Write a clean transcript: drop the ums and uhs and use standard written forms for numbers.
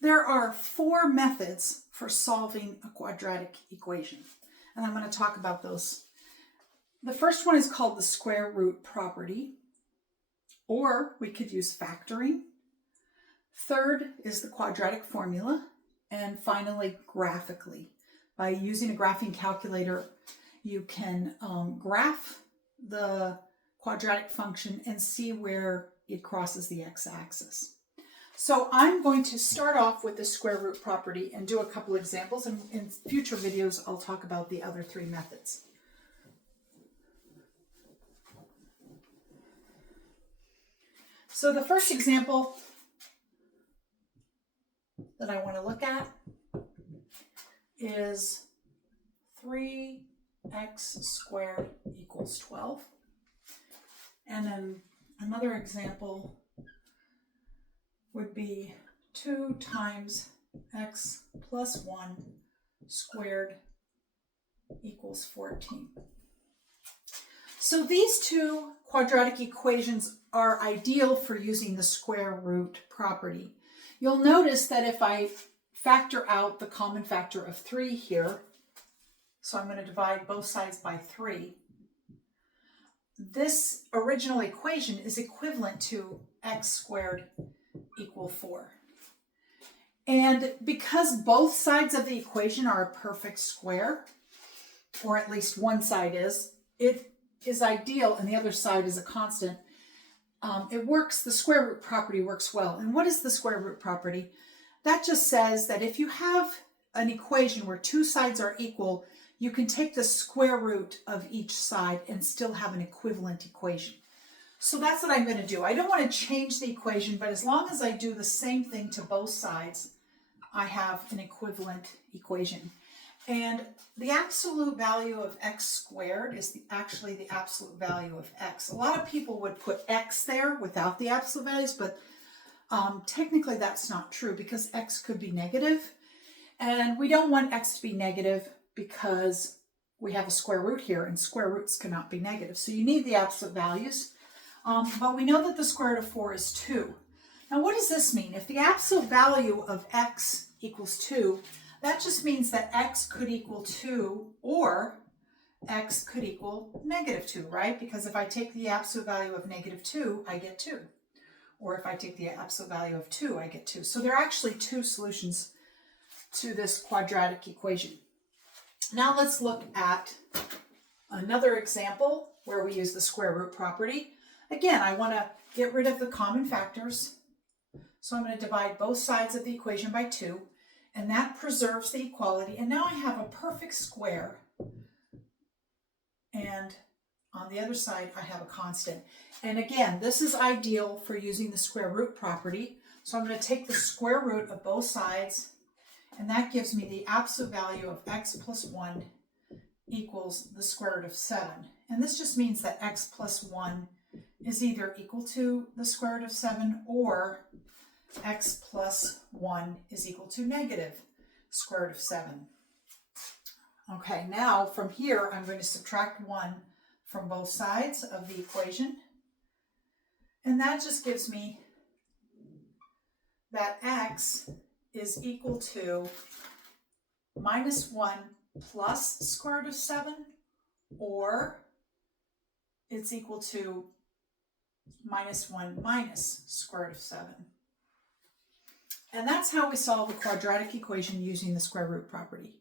There are 4 methods for solving a quadratic equation, and I'm going to talk about those. The first one is called the square root property, or we could use factoring. Third is the quadratic formula, and finally graphically. By using a graphing calculator, you can graph the quadratic function and see where it crosses the x-axis. So I'm going to start off with the square root property and do a couple examples, and in future videos I'll talk about the other 3 methods. So the first example that I want to look at is 3x squared equals 12. And then another example would be 2 times x plus 1 squared equals 14. So these 2 quadratic equations are ideal for using the square root property. You'll notice that if I factor out the common factor of 3 here, so I'm going to divide both sides by 3, this original equation is equivalent to x squared equal 4. And because both sides of the equation are a perfect square, or at least one side is, it is ideal and the other side is a constant. It works, the square root property works well. And what is the square root property? That just says that if you have an equation where 2 sides are equal, you can take the square root of each side and still have an equivalent equation. So that's what I'm going to do. I don't want to change the equation, but as long as I do the same thing to both sides, I have an equivalent equation. And the absolute value of x squared is actually the absolute value of x. A lot of people would put x there without the absolute values, but technically that's not true because x could be negative. And we don't want x to be negative because we have a square root here, and square roots cannot be negative. So you need the absolute values. But we know that the square root of 4 is 2. Now what does this mean? If the absolute value of x equals 2, that just means that x could equal 2 or x could equal negative 2, right? Because if I take the absolute value of negative 2, I get 2. Or if I take the absolute value of 2, I get 2. So there are actually 2 solutions to this quadratic equation. Now let's look at another example where we use the square root property. Again, I want to get rid of the common factors. So I'm going to divide both sides of the equation by 2. And that preserves the equality. And now I have a perfect square. And on the other side, I have a constant. And again, this is ideal for using the square root property. So I'm going to take the square root of both sides. And that gives me the absolute value of x plus 1 equals the square root of 7. And this just means that x plus 1 is either equal to the square root of 7 or x plus 1 is equal to negative square root of 7. Okay, now from here I'm going to subtract 1 from both sides of the equation. And that just gives me that x is equal to minus 1 plus square root of 7, or it's equal to minus 1 minus square root of 7. And that's how we solve a quadratic equation using the square root property.